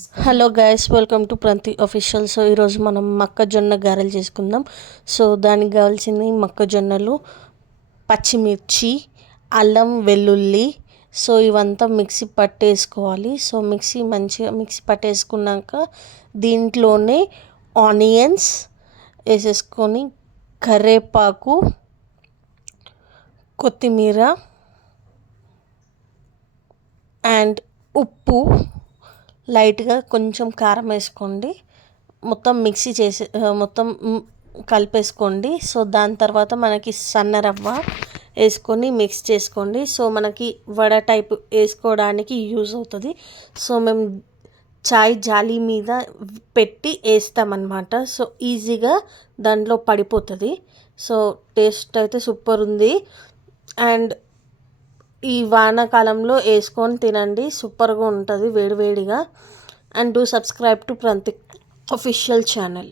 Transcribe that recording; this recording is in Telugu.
Hello guys, welcome to Pranthi official. So ఈరోజు మనం మొక్కజొన్న గారెలు చేసుకుందాం. సో దానికి కావాల్సింది మొక్కజొన్నలు, పచ్చిమిర్చి, అల్లం వెల్లుల్లి. సో ఇవంతా మిక్సీ పట్టేసుకోవాలి. సో మంచిగా మిక్సీ పట్టేసుకున్నాక దీంట్లోనే ఆనియన్స్ వేసేసుకొని కరివేపాకు, కొత్తిమీర అండ్ ఉప్పు, లైట్గా కొంచెం కారం వేసుకోండి. మొత్తం మిక్సీ చేసి కలిపేసుకోండి. సో దాని తర్వాత మనకి సన్న రవ్వ వేసుకొని మిక్స్ చేసుకోండి. సో మనకి వడ టైప్ వేసుకోవడానికి యూజ్ అవుతుంది. సో మేము చాయ్ జాలి మీద పెట్టి వేస్తామన్నమాట. సో ఈజీగా దాంట్లో పడిపోతుంది. సో టేస్ట్ అయితే సూపర్ ఉంది. అండ్ ఈ వానాకాలంలో వేసుకొని తినండి, సూపర్గా ఉంటుంది వేడివేడిగా. And do subscribe to Prantik official channel.